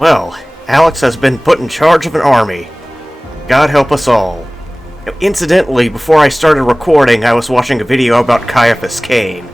Well, Alex has been put in charge of an army. God help us all. Incidentally, before I started recording, I was watching a video about Caiaphas Cain.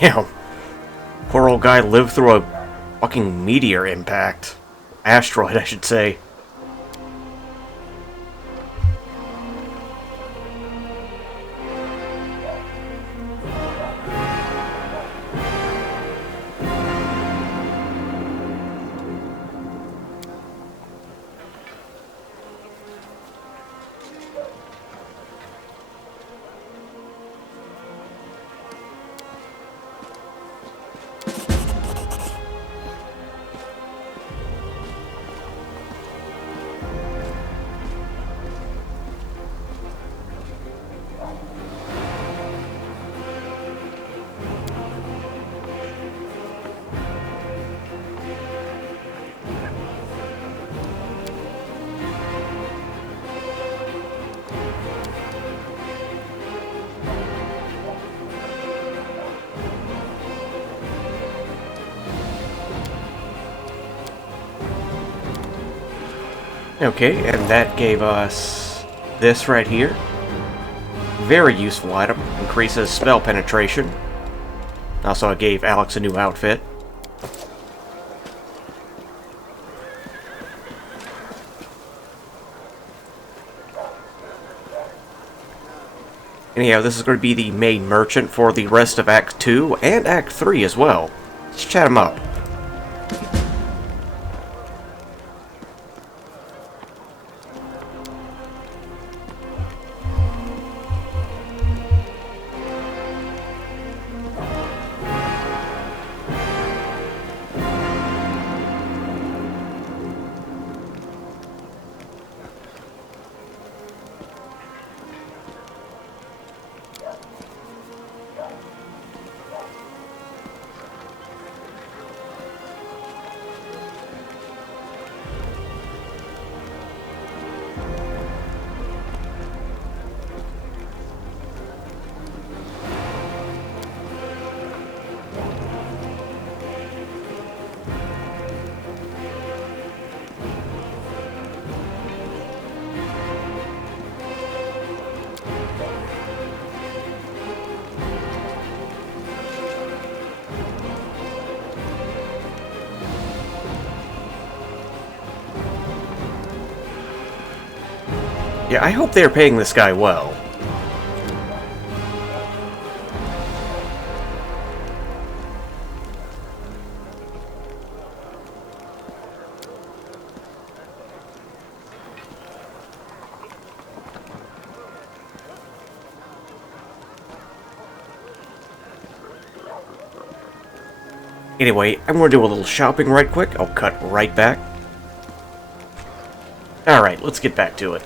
Damn. Poor old guy lived through a fucking meteor impact. Asteroid, I should say. Okay, and that gave us this right here. Very useful item. Increases spell penetration. Also, it gave Alex a new outfit. Anyhow, this is going to be the main merchant for the rest of Act 2 and Act 3 as well. Let's chat him up. Yeah, I hope they're paying this guy well. Anyway, I'm going to do a little shopping right quick. I'll cut right back. Alright, let's get back to it.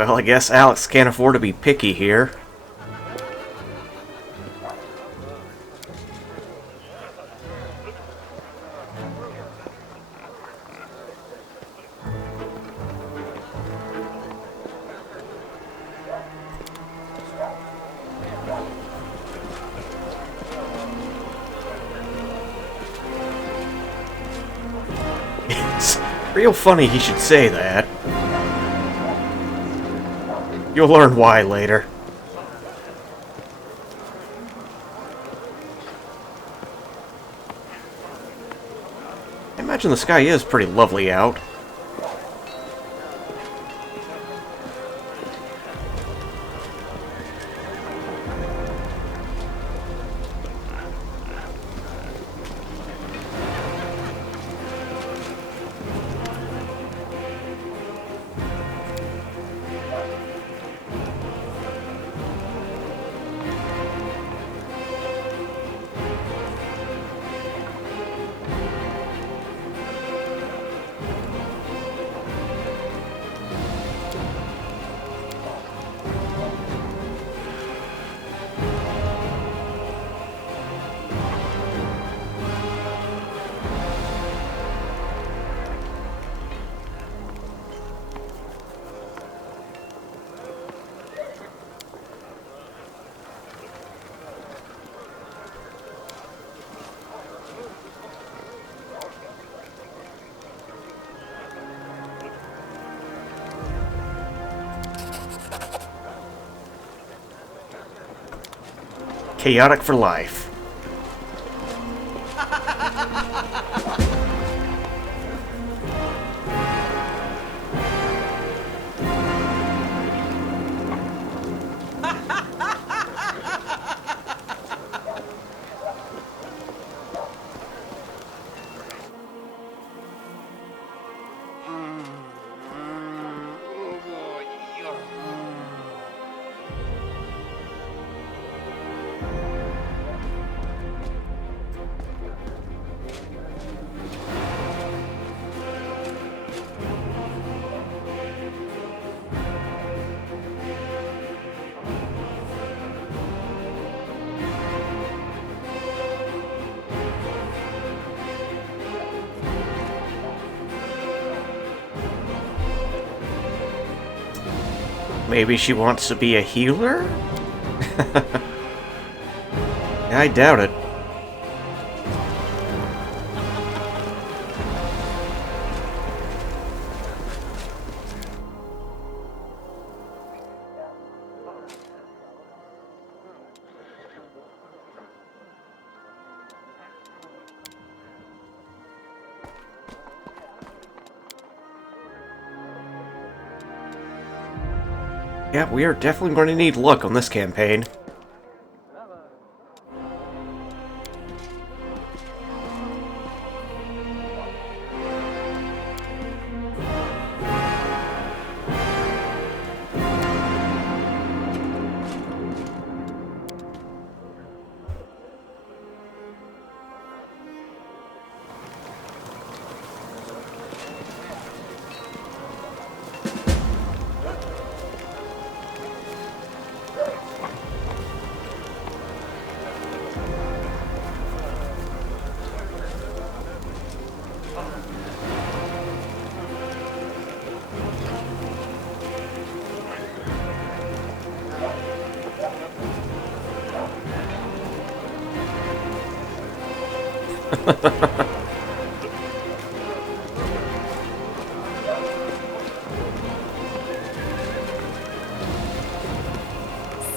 Well, I guess Alex can't afford to be picky here. It's real funny he should say that. You'll learn why later. imagine the sky is pretty lovely out. Chaotic for life. Maybe she wants to be a healer? I doubt it. Yeah, we are definitely going to need luck on this campaign.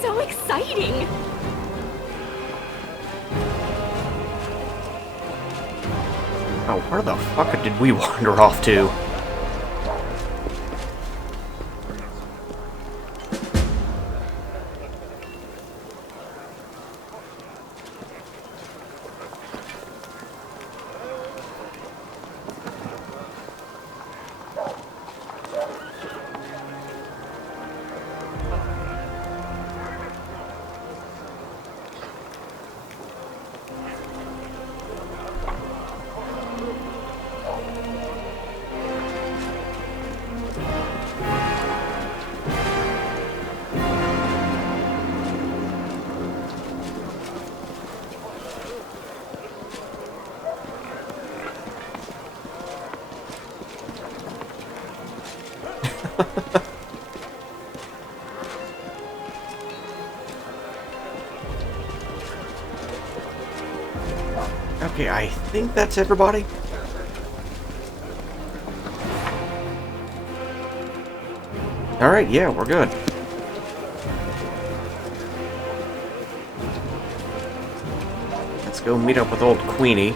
So exciting! Oh, where the fuck did we wander off to? Okay, I think that's everybody. Alright, yeah, we're good. Let's go meet up with old Queenie.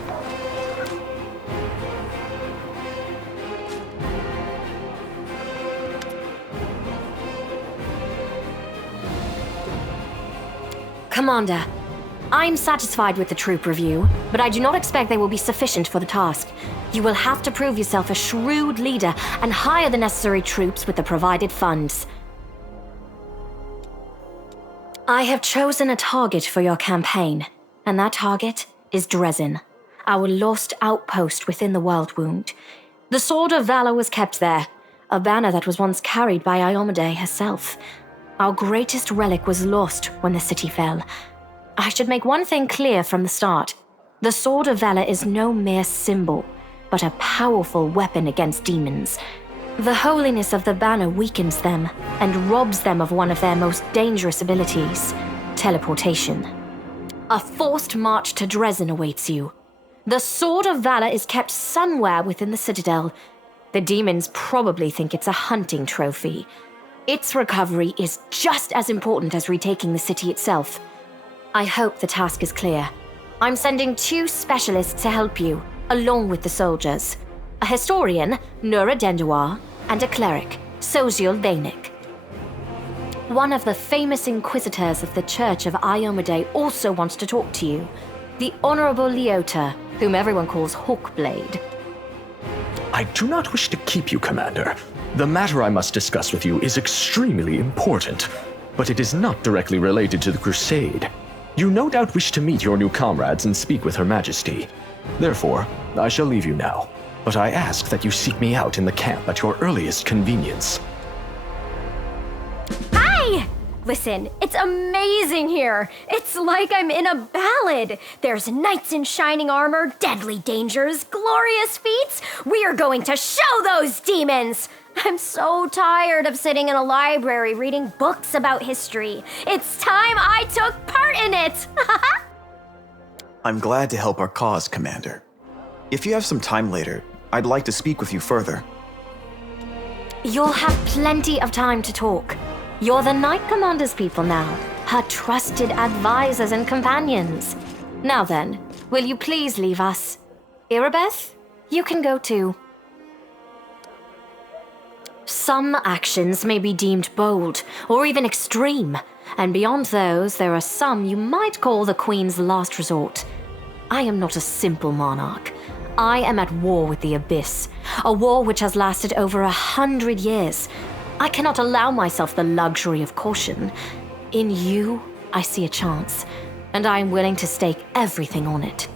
Commander, I'm satisfied with the troop review, but I do not expect they will be sufficient for the task. You will have to prove yourself a shrewd leader and hire the necessary troops with the provided funds. I have chosen a target for your campaign, and that target is Dresden, our lost outpost within the World Wound. The Sword of Valor was kept there, a banner that was once carried by Iomade herself. Our greatest relic was lost when the city fell. I should make one thing clear from the start. The Sword of Valor is no mere symbol, but a powerful weapon against demons. The holiness of the banner weakens them and robs them of one of their most dangerous abilities, teleportation. A forced march to Dresden awaits you. The Sword of Valor is kept somewhere within the Citadel. The demons probably think it's a hunting trophy. Its recovery is just as important as retaking the city itself. I hope the task is clear. I'm sending 2 specialists to help you, along with the soldiers. A historian, Nura Denduar, and a cleric, Soziel Vainik. One of the famous inquisitors of the Church of Iomade also wants to talk to you. The Honorable Leota, whom everyone calls Hawkblade. I do not wish to keep you, Commander. The matter I must discuss with you is extremely important, but it is not directly related to the Crusade. You no doubt wish to meet your new comrades and speak with Her Majesty. Therefore, I shall leave you now, but I ask that you seek me out in the camp at your earliest convenience. Hi! Listen, it's amazing here. It's like I'm in a ballad. There's knights in shining armor, deadly dangers, glorious feats. We are going to show those demons! I'm so tired of sitting in a library reading books about history. It's time I took part in it! I'm glad to help our cause, Commander. If you have some time later, I'd like to speak with you further. You'll have plenty of time to talk. You're the Knight Commander's people now, her trusted advisors and companions. Now then, will you please leave us? Irabeth, you can go too. Some actions may be deemed bold, or even extreme, and beyond those, there are some you might call the Queen's last resort. I am not a simple monarch. I am at war with the Abyss, a war which has lasted over 100 years. I cannot allow myself the luxury of caution. In you, I see a chance, and I am willing to stake everything on it.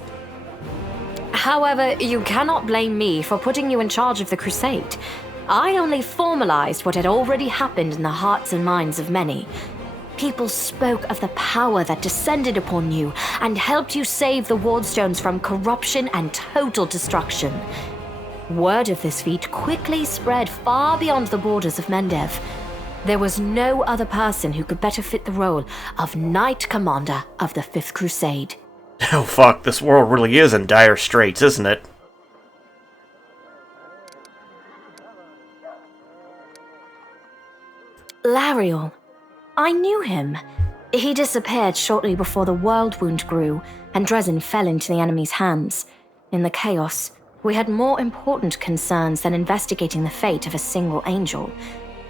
However, you cannot blame me for putting you in charge of the Crusade. I only formalized what had already happened in the hearts and minds of many. People spoke of the power that descended upon you and helped you save the Wardstones from corruption and total destruction. Word of this feat quickly spread far beyond the borders of Mendev. There was no other person who could better fit the role of Knight Commander of the Fifth Crusade. Oh fuck, this world really is in dire straits, isn't it? Lariel. I knew him. He disappeared shortly before the World Wound grew, and Dresden fell into the enemy's hands. In the chaos, we had more important concerns than investigating the fate of a single angel,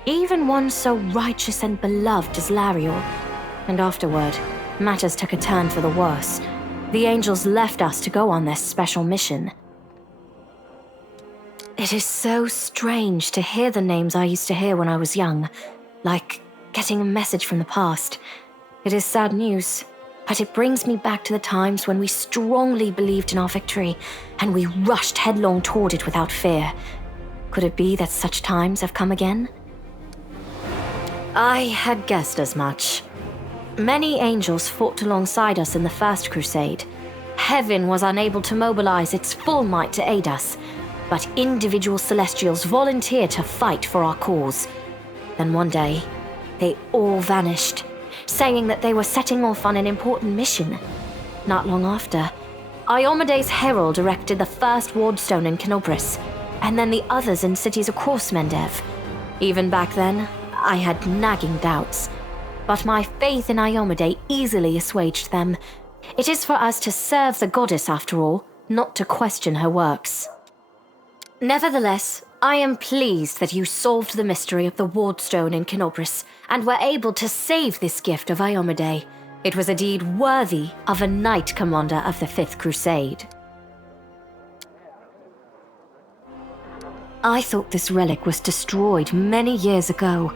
even one so righteous and beloved as Lariel. And afterward, matters took a turn for the worse. The angels left us to go on their special mission. It is so strange to hear the names I used to hear when I was young, like getting a message from the past. It is sad news, but it brings me back to the times when we strongly believed in our victory, and we rushed headlong toward it without fear. Could it be that such times have come again? I had guessed as much. Many angels fought alongside us in the First Crusade. Heaven was unable to mobilize its full might to aid us, but individual celestials volunteered to fight for our cause. Then one day, they all vanished, saying that they were setting off on an important mission. Not long after, Iomade's herald erected the first wardstone in Canopris, and then the others in cities across Mendev. Even back then, I had nagging doubts, but my faith in Iomade easily assuaged them. It is for us to serve the goddess, after all, not to question her works. Nevertheless, I am pleased that you solved the mystery of the Wardstone in Canopris and were able to save this gift of Iomade. It was a deed worthy of a knight commander of the Fifth Crusade. I thought this relic was destroyed many years ago.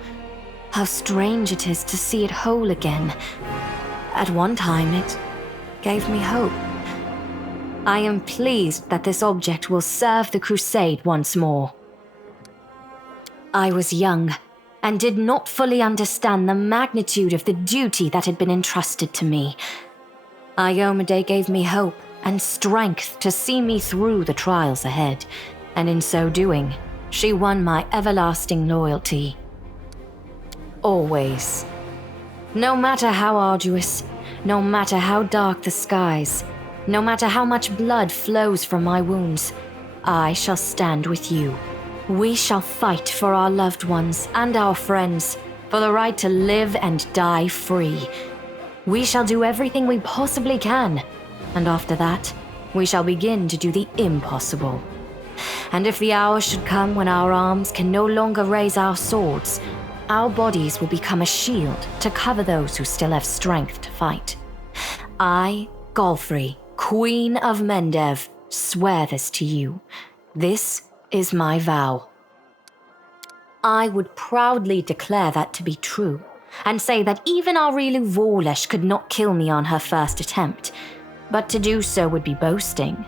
How strange it is to see it whole again. At one time, it gave me hope. I am pleased that this object will serve the Crusade once more. I was young and did not fully understand the magnitude of the duty that had been entrusted to me. Iomade gave me hope and strength to see me through the trials ahead, and in so doing, she won my everlasting loyalty. Always. No matter how arduous, no matter how dark the skies, no matter how much blood flows from my wounds, I shall stand with you. We shall fight for our loved ones and our friends, for the right to live and die free. We shall do everything we possibly can, and after that, we shall begin to do the impossible. And if the hour should come when our arms can no longer raise our swords, our bodies will become a shield to cover those who still have strength to fight. I, Golfrey, Queen of Mendev, swear this to you. This is my vow. I would proudly declare that to be true, and say that even Aurilu Vorlesh could not kill me on her first attempt, but to do so would be boasting.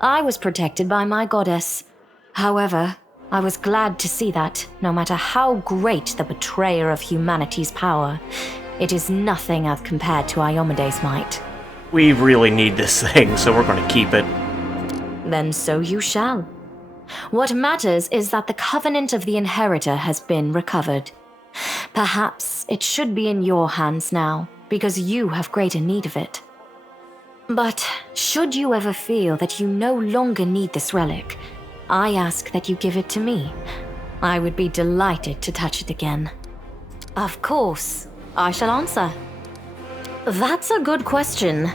I was protected by my goddess. However, I was glad to see that, no matter how great the betrayer of humanity's power, it is nothing as compared to Iomade's might. We really need this thing, so we're going to keep it. Then so you shall. What matters is that the Covenant of the Inheritor has been recovered. Perhaps it should be in your hands now, because you have greater need of it. But should you ever feel that you no longer need this relic, I ask that you give it to me. I would be delighted to touch it again. Of course, I shall answer. That's a good question.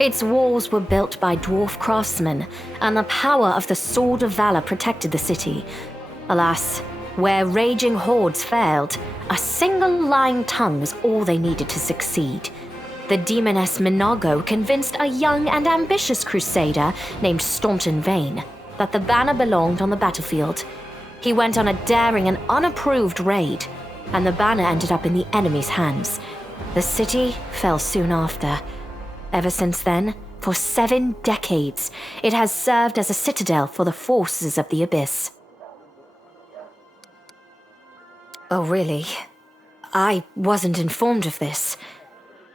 Its walls were built by dwarf craftsmen, and the power of the Sword of Valor protected the city. Alas, where raging hordes failed, a single lying tongue was all they needed to succeed. The demoness Minago convinced a young and ambitious crusader named Staunton Vane that the banner belonged on the battlefield. He went on a daring and unapproved raid, and the banner ended up in the enemy's hands. The city fell soon after. Ever since then, for 7 decades, it has served as a citadel for the forces of the Abyss. Oh, really? I wasn't informed of this.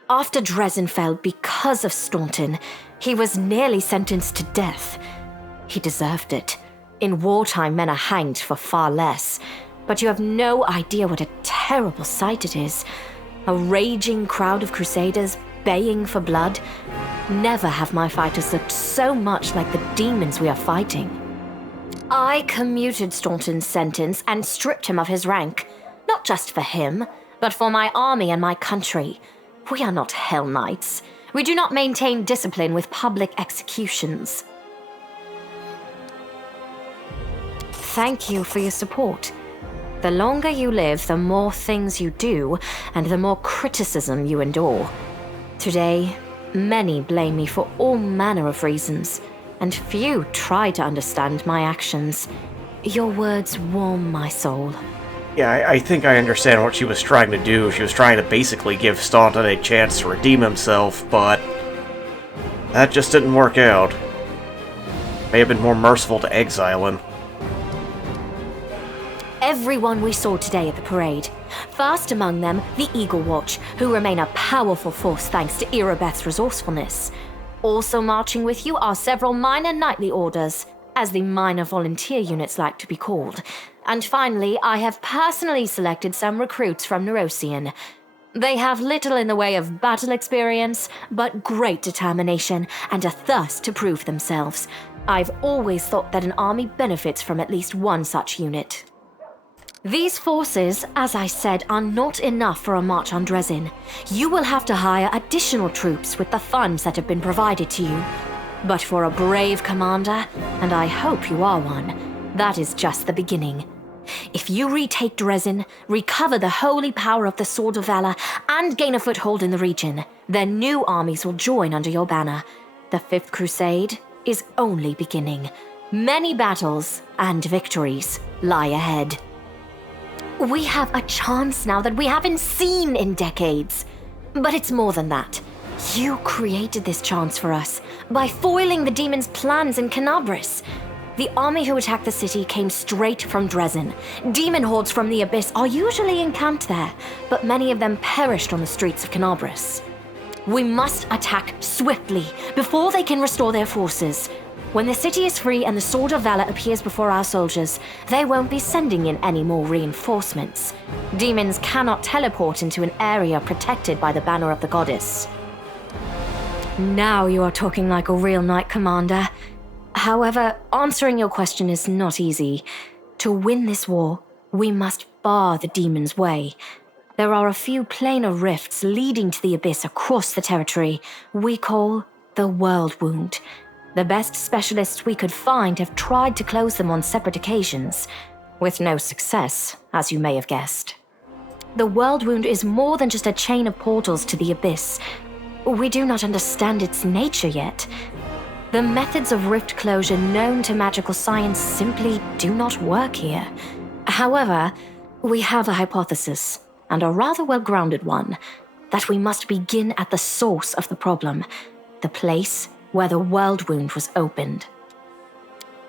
After Dresden fell because of Staunton, he was nearly sentenced to death. He deserved it. In wartime, men are hanged for far less. But you have no idea what a terrible sight it is. A raging crowd of crusaders baying for blood. Never have my fighters looked so much like the demons we are fighting. I commuted Staunton's sentence and stripped him of his rank. Not just for him, but for my army and my country. We are not Hell Knights. We do not maintain discipline with public executions. Thank you for your support. The longer you live, the more things you do, and the more criticism you endure. Today, many blame me for all manner of reasons, and few try to understand my actions. Your words warm my soul. Yeah, I think I understand what she was trying to do. She was trying to basically give Staunton a chance to redeem himself, but that just didn't work out. May have been more merciful to exile him. Everyone we saw today at the parade. First among them, the Eagle Watch, who remain a powerful force thanks to Irabeth's resourcefulness. Also marching with you are several minor knightly orders, as the minor volunteer units like to be called. And finally, I have personally selected some recruits from Neurosian. They have little in the way of battle experience, but great determination and a thirst to prove themselves. I've always thought that an army benefits from at least one such unit. These forces, as I said, are not enough for a march on Dresden. You will have to hire additional troops with the funds that have been provided to you. But for a brave commander, and I hope you are one, that is just the beginning. If you retake Dresden, recover the holy power of the Sword of Valor, and gain a foothold in the region, then new armies will join under your banner. The Fifth Crusade is only beginning. Many battles and victories lie ahead. We have a chance now that we haven't seen in decades. But it's more than that. You created this chance for us by foiling the demon's plans in Canabris. The army who attacked the city came straight from Dresden. Demon hordes from the Abyss are usually encamped there, but many of them perished on the streets of Canabris. We must attack swiftly before they can restore their forces. When the city is free and the Sword of Valor appears before our soldiers, they won't be sending in any more reinforcements. Demons cannot teleport into an area protected by the banner of the goddess. Now you are talking like a real knight commander. However, answering your question is not easy. To win this war, we must bar the demon's way. There are a few planar rifts leading to the Abyss across the territory we call the World Wound. The best specialists we could find have tried to close them on separate occasions, with no success, as you may have guessed. The World Wound is more than just a chain of portals to the Abyss. We do not understand its nature yet. The methods of rift closure known to magical science simply do not work here. However, we have a hypothesis, and a rather well-grounded one, that we must begin at the source of the problem, the place where the World Wound was opened.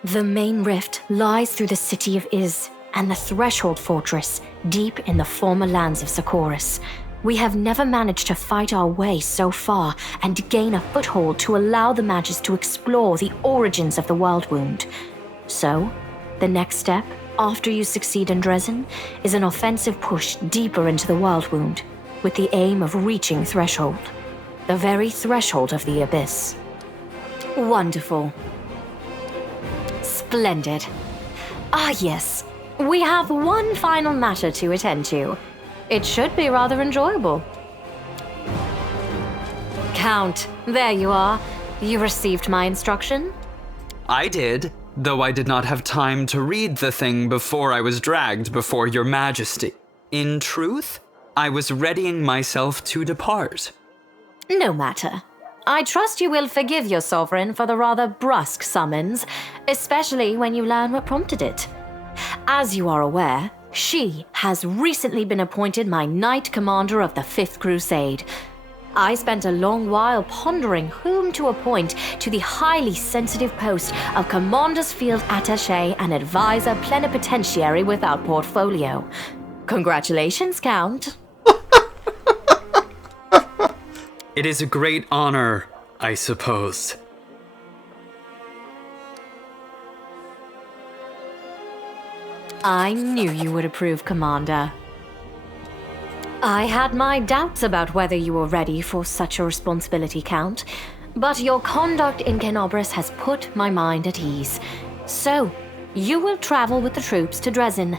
The main rift lies through the city of Iz and the Threshold Fortress, deep in the former lands of Socorus. We have never managed to fight our way so far and gain a foothold to allow the mages to explore the origins of the World Wound. So, the next step, after you succeed in Dresden, is an offensive push deeper into the World Wound, with the aim of reaching Threshold, the very threshold of the Abyss. Wonderful. Splendid. Ah, yes. We have one final matter to attend to. It should be rather enjoyable. Count, there you are. You received my instruction? I did, though I did not have time to read the thing before I was dragged before your majesty. In truth, I was readying myself to depart. No matter. I trust you will forgive your sovereign for the rather brusque summons, especially when you learn what prompted it. As you are aware, she has recently been appointed my Knight Commander of the Fifth Crusade. I spent a long while pondering whom to appoint to the highly sensitive post of Commander's Field Attaché and Advisor Plenipotentiary without portfolio. Congratulations, Count. It is a great honor, I suppose. I knew you would approve, Commander. I had my doubts about whether you were ready for such a responsibility, Count, but your conduct in Canabris has put my mind at ease. So, you will travel with the troops to Dresden.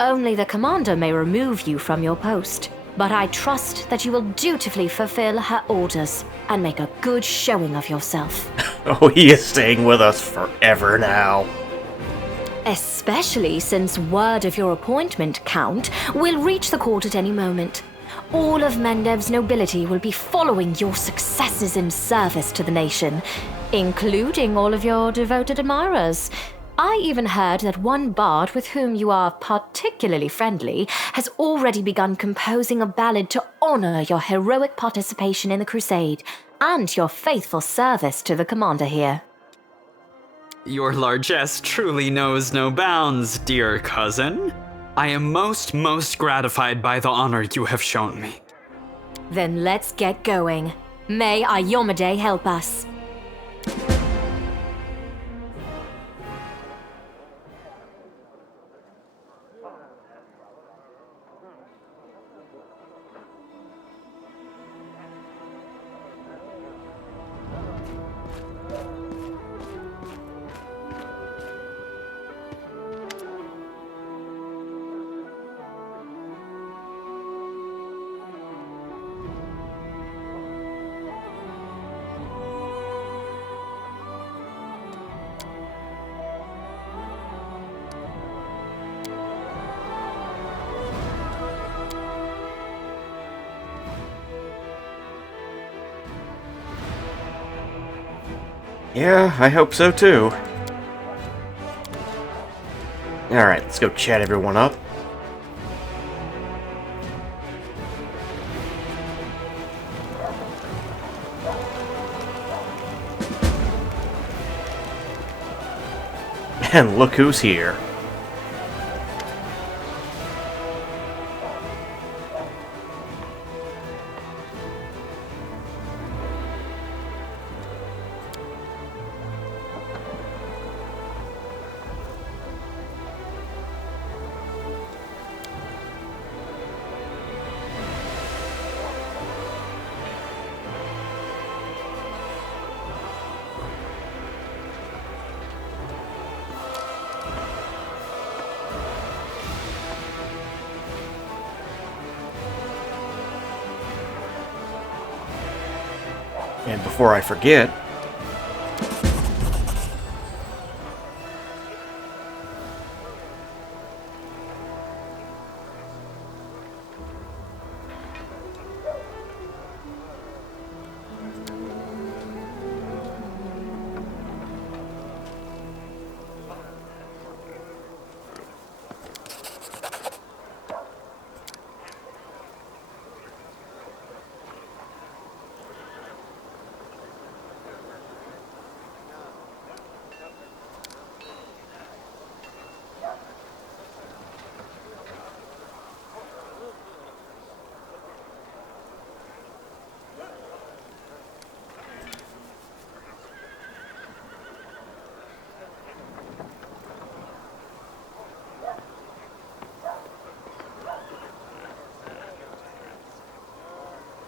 Only the Commander may remove you from your post, but I trust that you will dutifully fulfill her orders and make a good showing of yourself. Oh, he is staying with us forever now. Especially since word of your appointment, Count, will reach the court at any moment. All of Mendev's nobility will be following your successes in service to the nation, including all of your devoted admirers. I even heard that one bard with whom you are particularly friendly has already begun composing a ballad to honor your heroic participation in the crusade and your faithful service to the commander here. Your largesse truly knows no bounds, dear cousin. I am most gratified by the honor you have shown me. Then let's get going. May Ayomade help us. Yeah, I hope so too. Alright, let's go chat everyone up. And look who's here. And before I forget,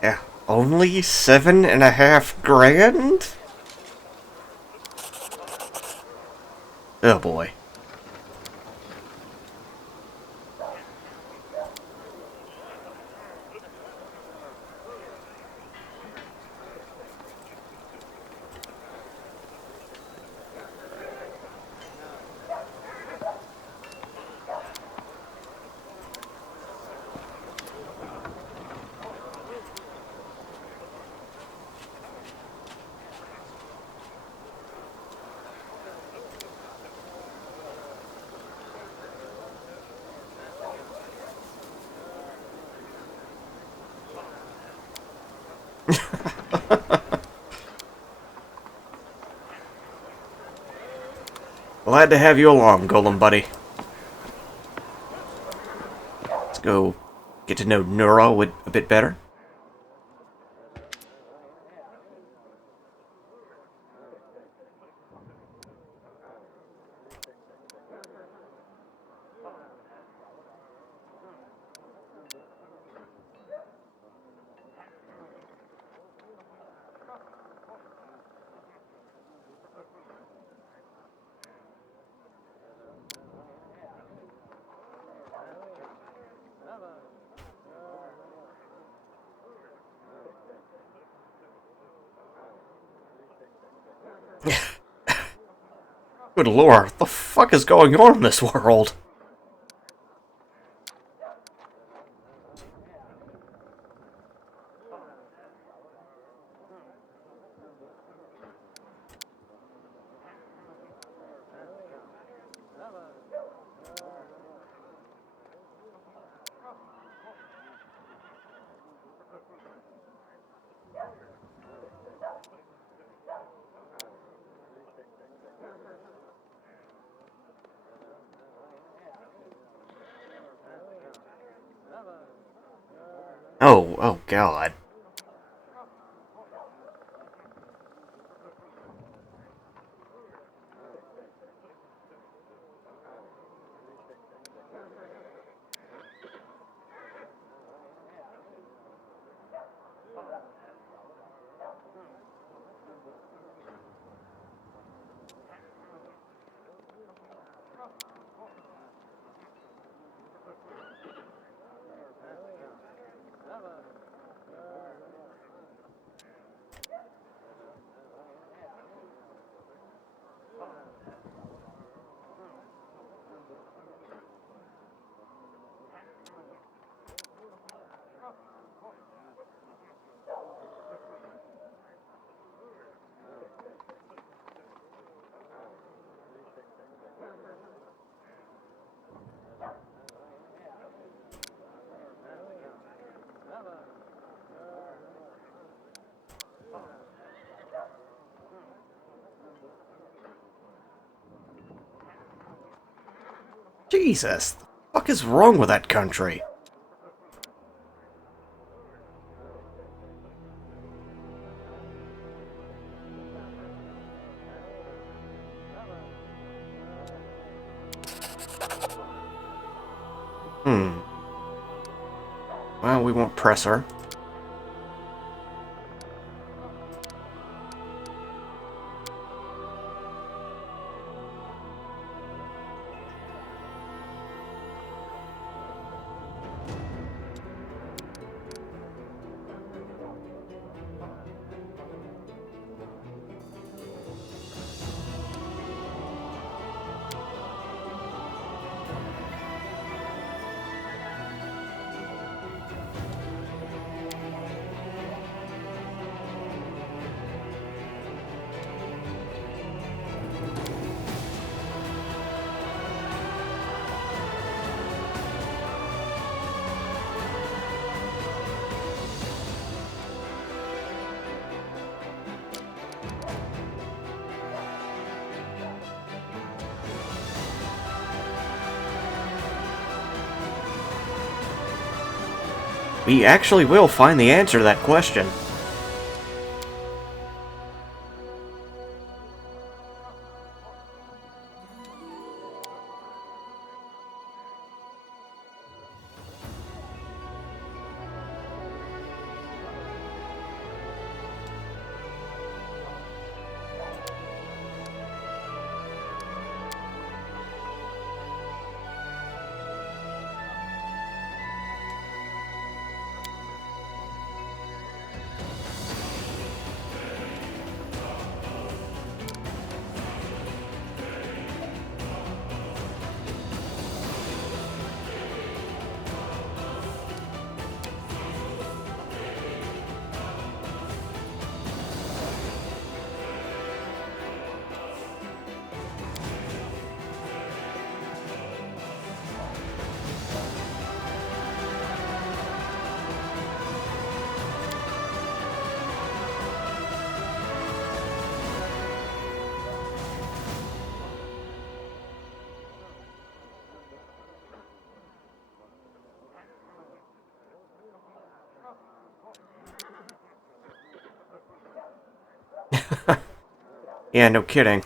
yeah, only $7.5 grand? Oh boy. Glad to have you along, Golem buddy. Let's go get to know Neuro a bit better. Good lord, what the fuck is going on in this world? Oh god. Jesus, the fuck is wrong with that country? Well, we won't press her. We actually will find the answer to that question. Yeah, no kidding.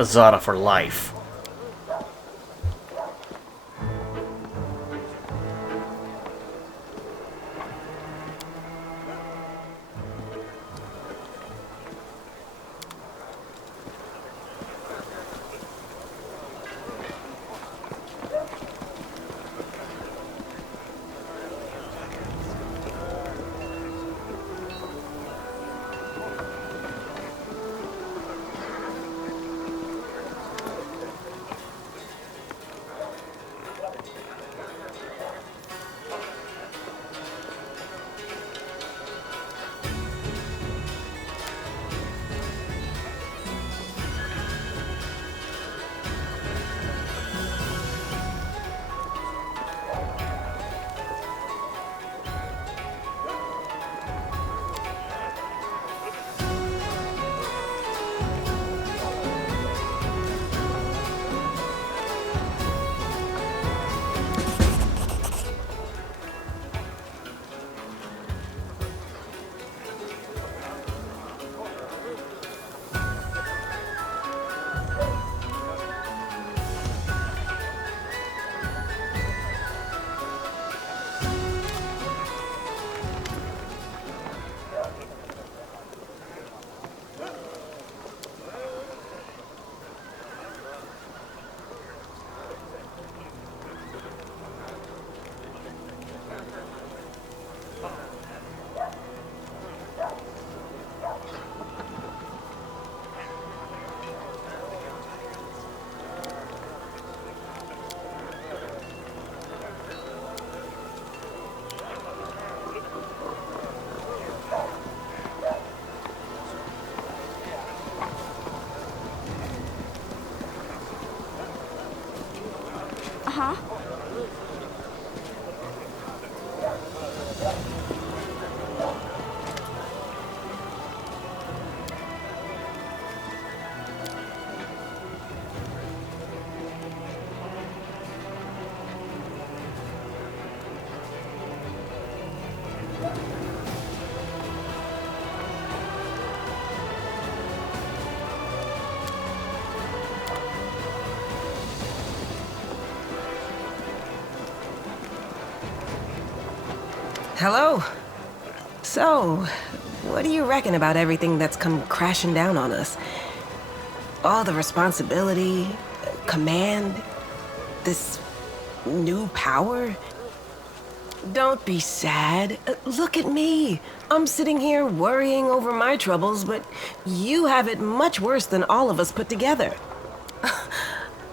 Azada for life. Uh-huh. Hello. So, what do you reckon about everything that's come crashing down on us? All the responsibility, command, this new power? Don't be sad. Look at me. I'm sitting here worrying over my troubles, but you have it much worse than all of us put together.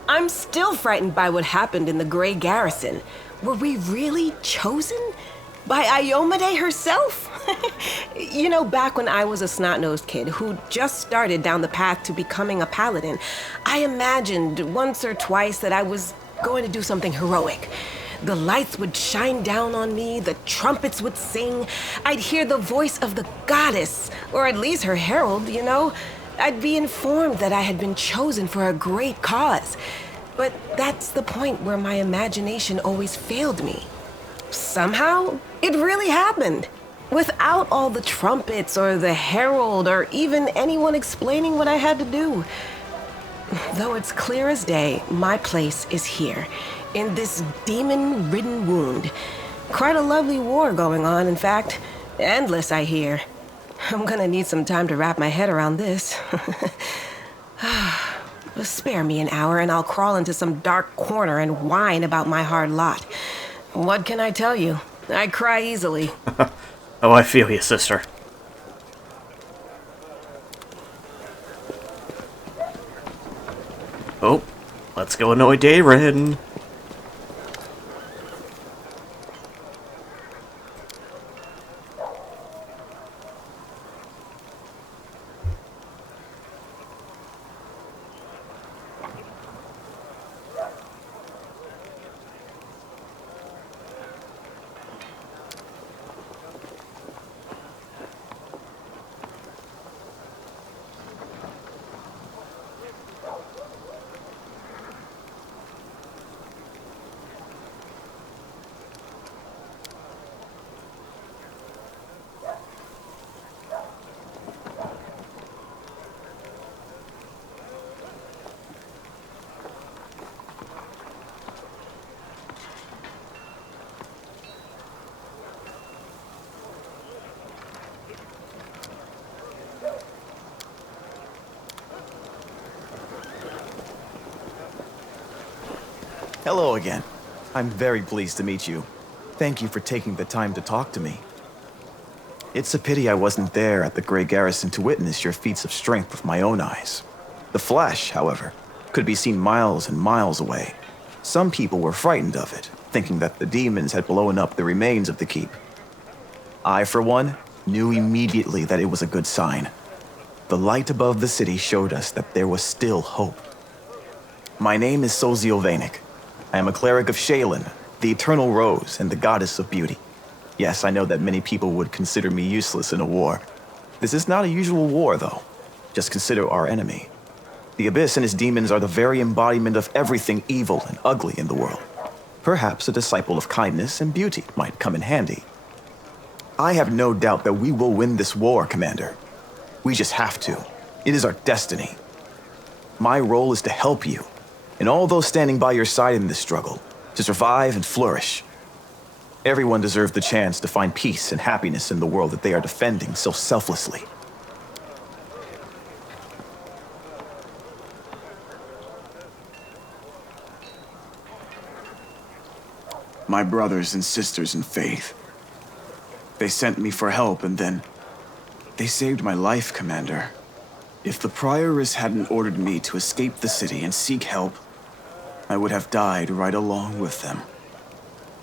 I'm still frightened by what happened in the Grey Garrison. Were we really chosen? By Iomade herself? You know, back when I was a snot-nosed kid who just started down the path to becoming a paladin, I imagined once or twice that I was going to do something heroic. The lights would shine down on me, the trumpets would sing, I'd hear the voice of the goddess, or at least her herald, you know? I'd be informed that I had been chosen for a great cause. But that's the point where my imagination always failed me. Somehow, it really happened. Without all the trumpets or the herald or even anyone explaining what I had to do. Though it's clear as day, my place is here, in this demon-ridden wound. Quite a lovely war going on, in fact. Endless, I hear. I'm gonna need some time to wrap my head around this. Spare me an hour and I'll crawl into some dark corner and whine about my hard lot. What can I tell you? I cry easily. Oh, I feel you, sister. Oh, let's go annoy Dayren. Hello again. I'm very pleased to meet you. Thank you for taking the time to talk to me. It's a pity I wasn't there at the Grey Garrison to witness your feats of strength with my own eyes. The flash, however, could be seen miles and miles away. Some people were frightened of it, thinking that the demons had blown up the remains of the keep. I, for one, knew immediately that it was a good sign. The light above the city showed us that there was still hope. My name is Sozio Vanek. I am a cleric of Shaylin, the Eternal Rose and the Goddess of Beauty. Yes, I know that many people would consider me useless in a war. This is not a usual war, though. Just consider our enemy. The Abyss and his demons are the very embodiment of everything evil and ugly in the world. Perhaps a disciple of kindness and beauty might come in handy. I have no doubt that we will win this war, Commander. We just have to. It is our destiny. My role is to help you, and all those standing by your side in this struggle, to survive and flourish. Everyone deserves the chance to find peace and happiness in the world that they are defending so selflessly. My brothers and sisters in faith. They sent me for help and then they saved my life, Commander. If the Prioress hadn't ordered me to escape the city and seek help, I would have died right along with them.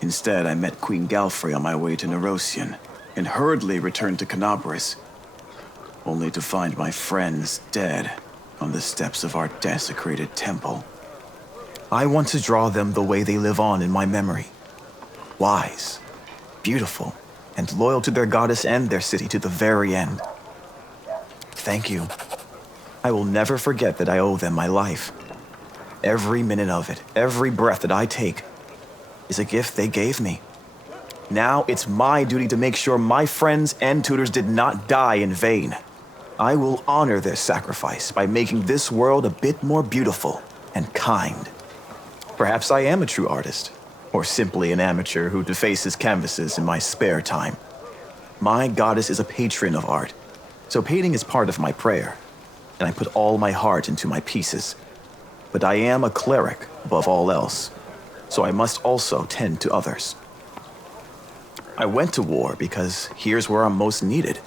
Instead, I met Queen Galfrey on my way to Nerosian and hurriedly returned to Canabris, only to find my friends dead on the steps of our desecrated temple. I want to draw them the way they live on in my memory. Wise, beautiful, and loyal to their goddess and their city to the very end. Thank you. I will never forget that I owe them my life. Every minute of it, every breath that I take, is a gift they gave me. Now it's my duty to make sure my friends and tutors did not die in vain. I will honor their sacrifice by making this world a bit more beautiful and kind. Perhaps I am a true artist, or simply an amateur who defaces canvases in my spare time. My goddess is a patron of art, so painting is part of my prayer, and I put all my heart into my pieces. But I am a cleric above all else, so I must also tend to others. I went to war because here's where I'm most needed.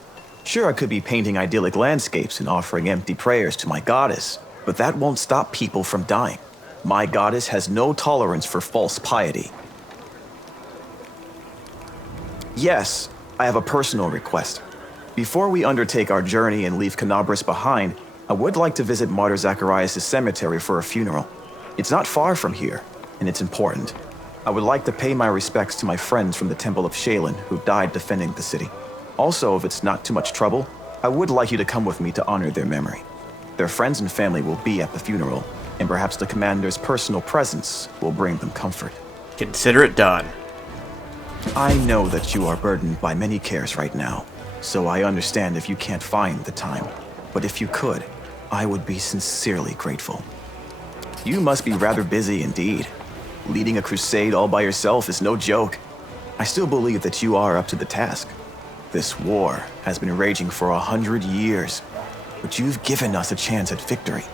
Sure, I could be painting idyllic landscapes and offering empty prayers to my goddess, but that won't stop people from dying. My goddess has no tolerance for false piety. Yes, I have a personal request. Before we undertake our journey and leave Canabris behind, I would like to visit Martyr Zacharias' cemetery for a funeral. It's not far from here, and it's important. I would like to pay my respects to my friends from the Temple of Shaylin who died defending the city. Also, if it's not too much trouble, I would like you to come with me to honor their memory. Their friends and family will be at the funeral, and perhaps the commander's personal presence will bring them comfort. Consider it done. I know that you are burdened by many cares right now, so I understand if you can't find the time. But if you could, I would be sincerely grateful. You must be rather busy indeed. Leading a crusade all by yourself is no joke. I still believe that you are up to the task. This war has been raging for 100 years, but you've given us a chance at victory.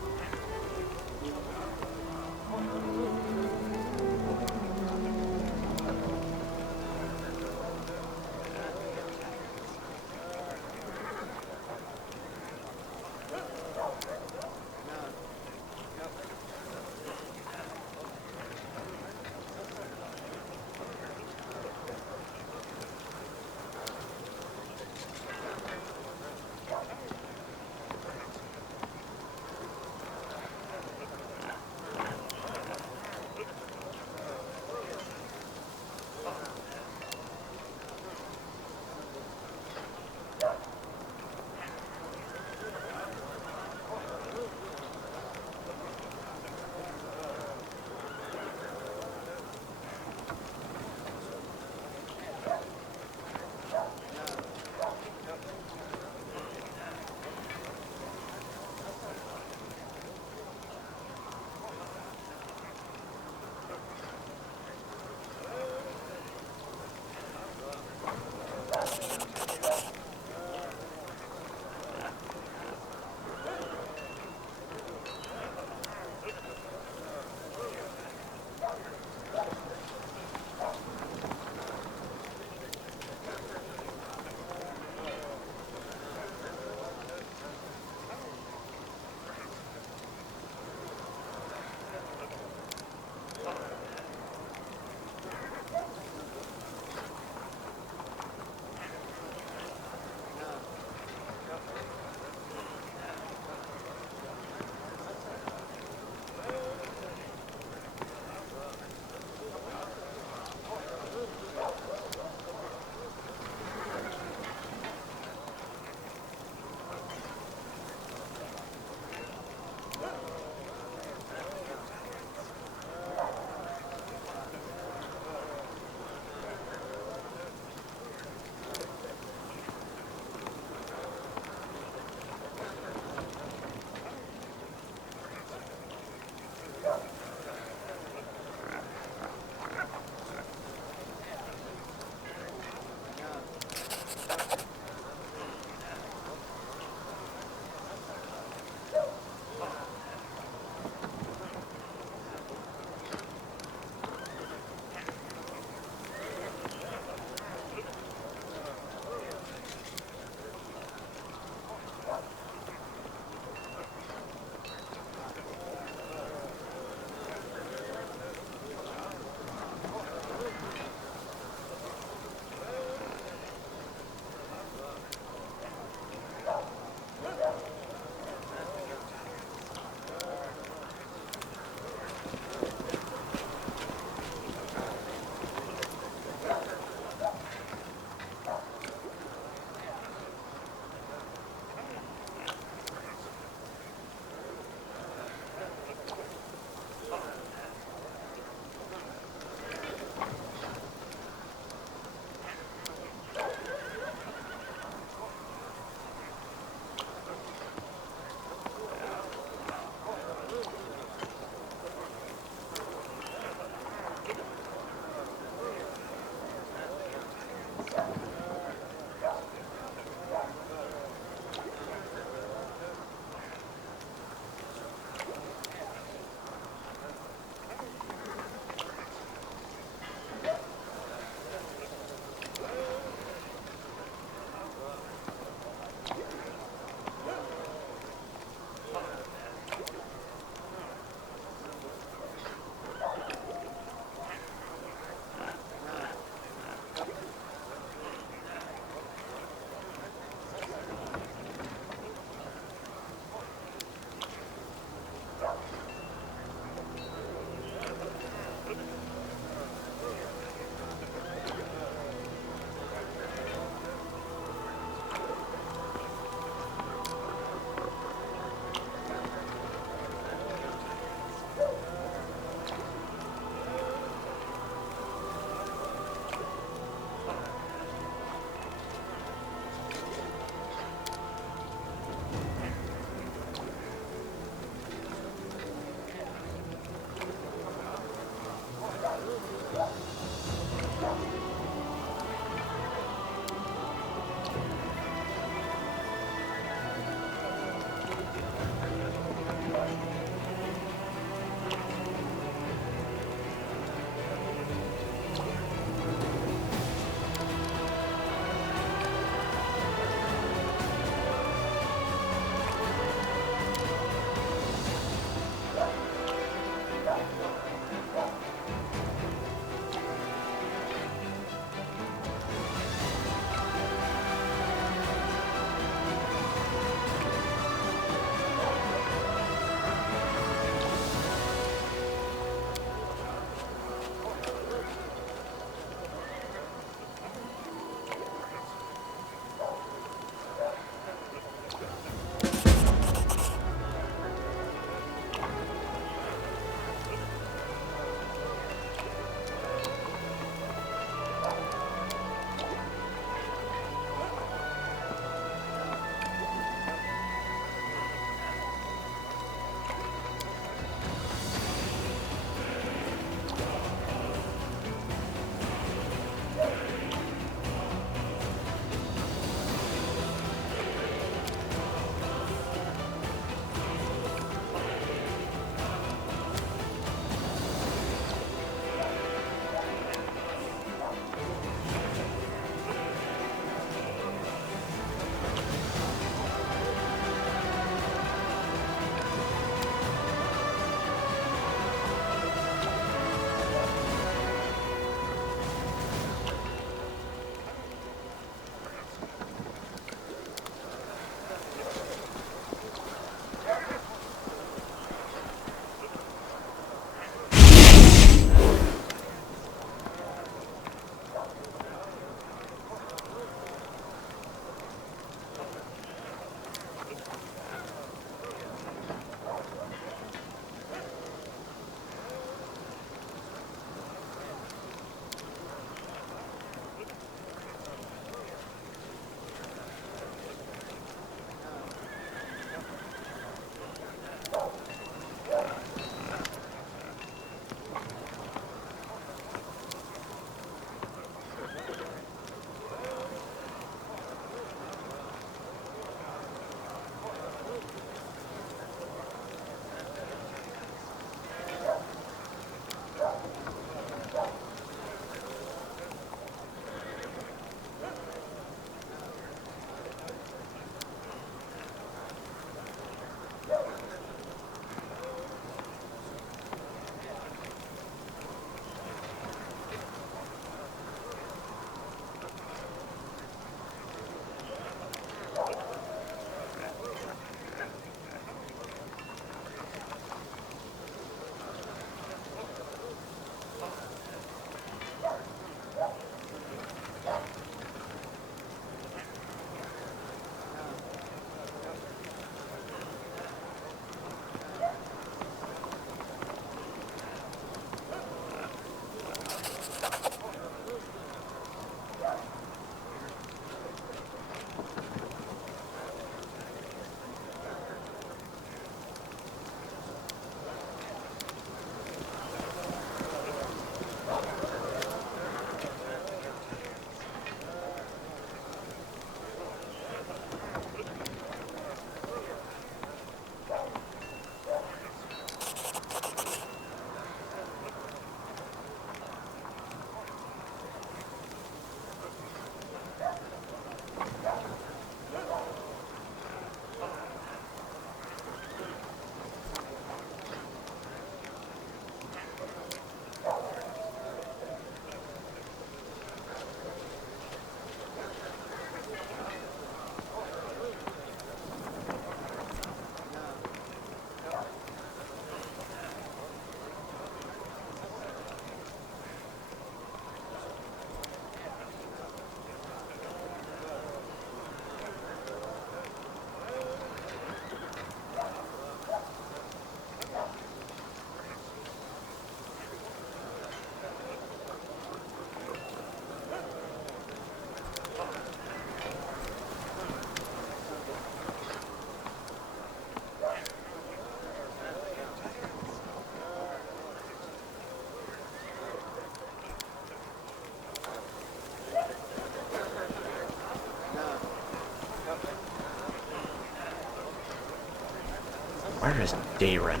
Where is Darren?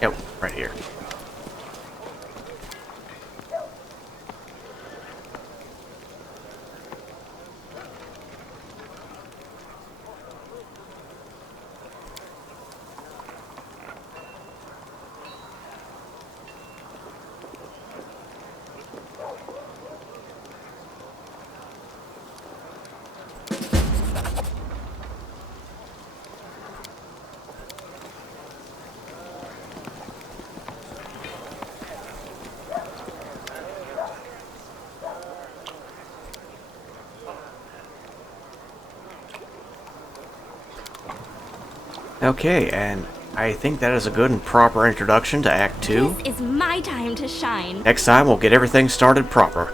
Yep, right here. Okay, and I think that is a good and proper introduction to Act 2. This is my time to shine. Next time, we'll get everything started proper.